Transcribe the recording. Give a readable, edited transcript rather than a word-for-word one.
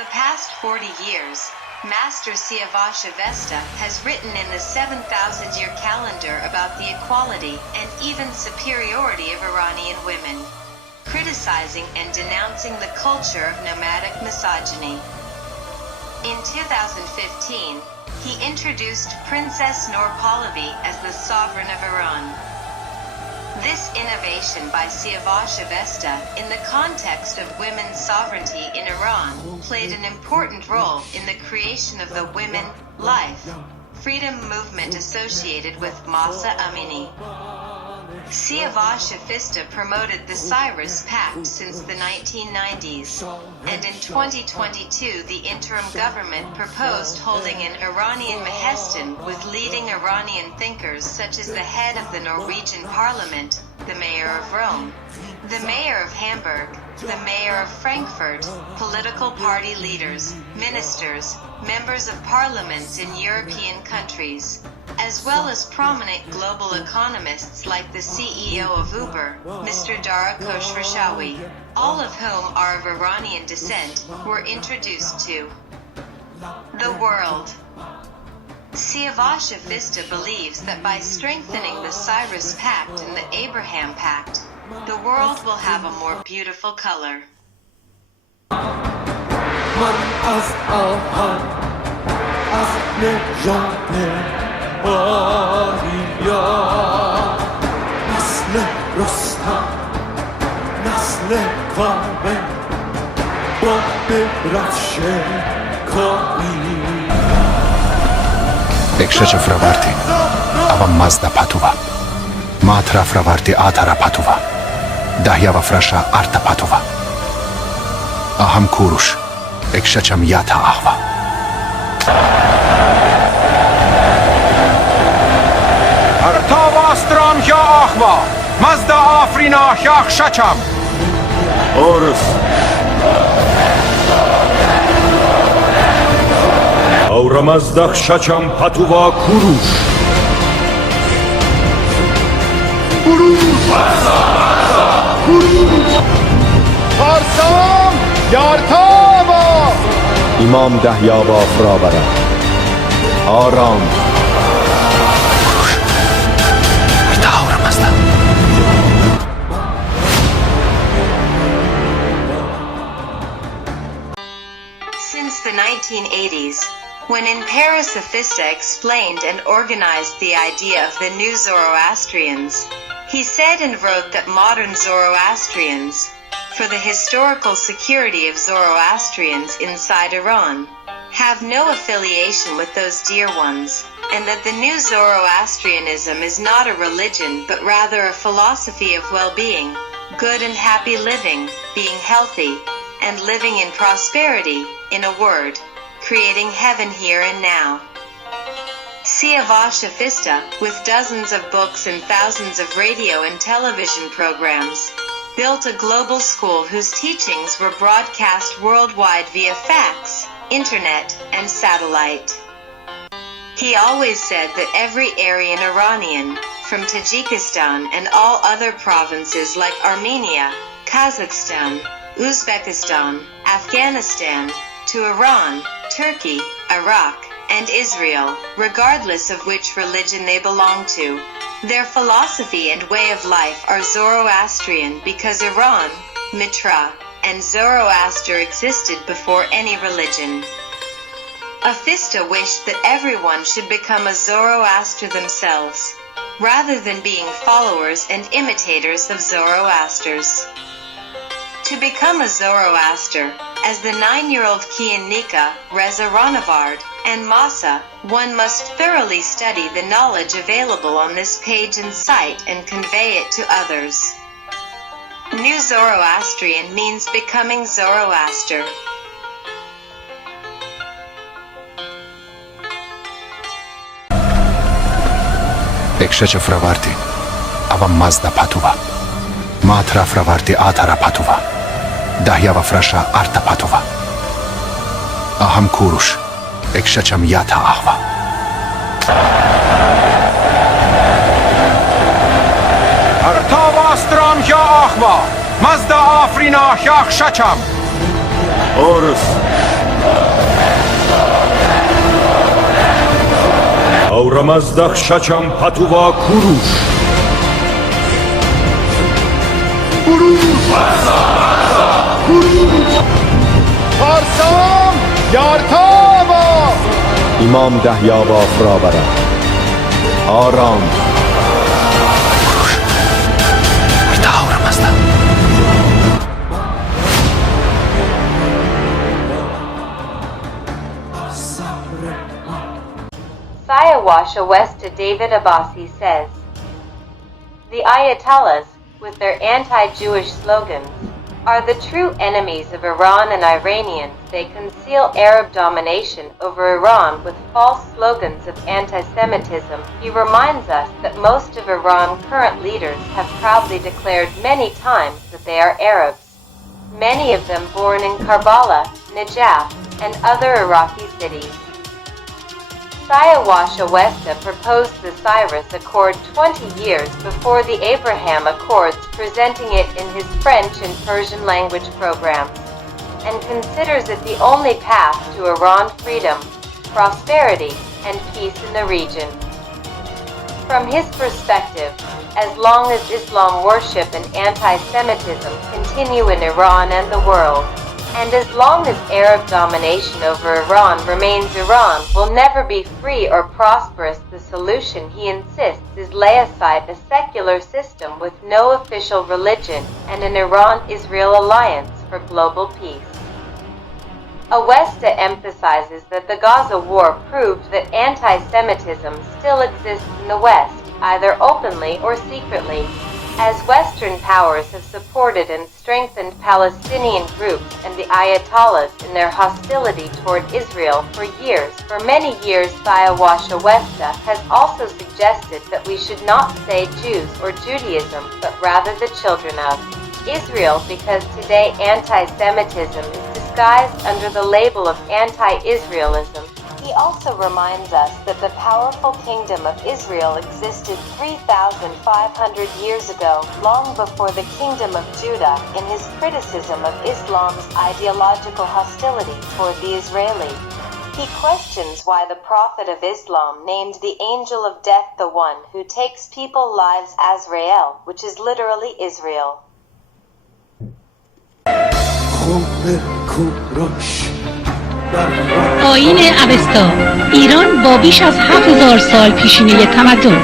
the past 40 years, Master Siavash Avesta has written in the 7,000-year calendar about the equality and even superiority of Iranian women, criticizing and denouncing the culture of nomadic misogyny. In 2015, he introduced Princess Noor Pahlavi as the sovereign of Iran. This innovation by Siavash Avesta in the context of women's sovereignty in Iran played an important role in the creation of the women, life, freedom movement associated with Mahsa Amini. Siavash Avesta promoted the Cyrus Pact since the 1990s, and in 2022 the interim government proposed holding an Iranian Mahestan with leading Iranian thinkers such as the head of the Norwegian Parliament, the mayor of Rome, the mayor of Hamburg, the mayor of Frankfurt, political party leaders, ministers, members of parliaments in European countries, as well as prominent global economists like the CEO of Uber, Mr. Dara Khosrowshahi, all of whom are of Iranian descent, were introduced to the world. Siavash Avesta believes that by strengthening the Cyrus Pact and the Abraham Pact, the world will have a more beautiful color. Ekşece fravarti, avam mazda patuva. Matra fravarti atara patuva. Dahyava frasha arta patuva. Aham kurush, ekşeçem yata ahva. Artava stram ya ahva. Mazda afrina ya kşaçam. Orus. Auramazda kşaçam patuva kurush. Farsam yartava. İmam Dahyava fravara. Aram. Since the 1980s, when in Paris Avesta explained and organized the idea of the new Zoroastrians, he said and wrote that modern Zoroastrians, for the historical security of Zoroastrians inside Iran, have no affiliation with those dear ones, and that the new Zoroastrianism is not a religion but rather a philosophy of well-being, good and happy living, being healthy, and living in prosperity, in a word, creating heaven here and now. Siavash Avesta, with dozens of books and thousands of radio and television programs, built a global school whose teachings were broadcast worldwide via fax, internet, and satellite. He always said that every Aryan Iranian, from Tajikistan and all other provinces like Armenia, Kazakhstan, Uzbekistan, Afghanistan, to Iran, Turkey, Iraq, and Israel, regardless of which religion they belong to, their philosophy and way of life are Zoroastrian because Iran, Mitra, and Zoroaster existed before any religion. Avesta wished that everyone should become a Zoroaster themselves, rather than being followers and imitators of Zoroasters. To become a Zoroaster, as the 9-year-old Kian Nika, Reza Ranavard, and Mahsa, one must thoroughly study the knowledge available on this page and site and convey it to others. New Zoroastrian means becoming Zoroaster. Ekşece fravarti, avam mazda patuva. Matra fravarti atara patuva. Dahyava frasha arta patuva. Aham kurush, ekşeçem yata ahva. Artava stram ya ahva. Mazda afrina ya kşaçam. Orus. Auramazdah Shacham Patuva Kurush. پارسام یارتاما امام دهیاوا فرابره آرام Siavash Awesta David-Abbasi says, "The Ayatollahs, with their anti-Jewish slogans, are the true enemies of Iran and Iranians. They conceal Arab domination over Iran with false slogans of anti-Semitism." He reminds us that most of Iran's current leaders have proudly declared many times that they are Arabs, many of them born in Karbala, Najaf, and other Iraqi cities. Siavash Awesta proposed the Cyrus Accord 20 years before the Abraham Accords, presenting it in his French and Persian language programs, and considers it the only path to Iran freedom, prosperity, and peace in the region. From his perspective, as long as Islam worship and anti-Semitism continue in Iran and the world, and as long as Arab domination over Iran remains, Iran will never be free or prosperous. The solution, he insists, is lay aside a secular system with no official religion and an Iran-Israel alliance for global peace. Awesta emphasizes that the Gaza war proved that anti-Semitism still exists in the West, either openly or secretly, as Western powers have supported and strengthened Palestinian groups and the Ayatollahs in their hostility toward Israel for years. For many years, Siavash Awesta has also suggested that we should not say Jews or Judaism, but rather the children of Israel, because today anti-Semitism is disguised under the label of anti-Israelism. He also reminds us that the powerful kingdom of Israel existed 3,500 years ago, long before the kingdom of Judah, in his criticism of Islam's ideological hostility toward the Israeli. He questions why the Prophet of Islam named the angel of death the one who takes people's lives Azrael, which is literally Israel. آیین اوستا، ایران با بیش از 7000 سال پیشینه تمدن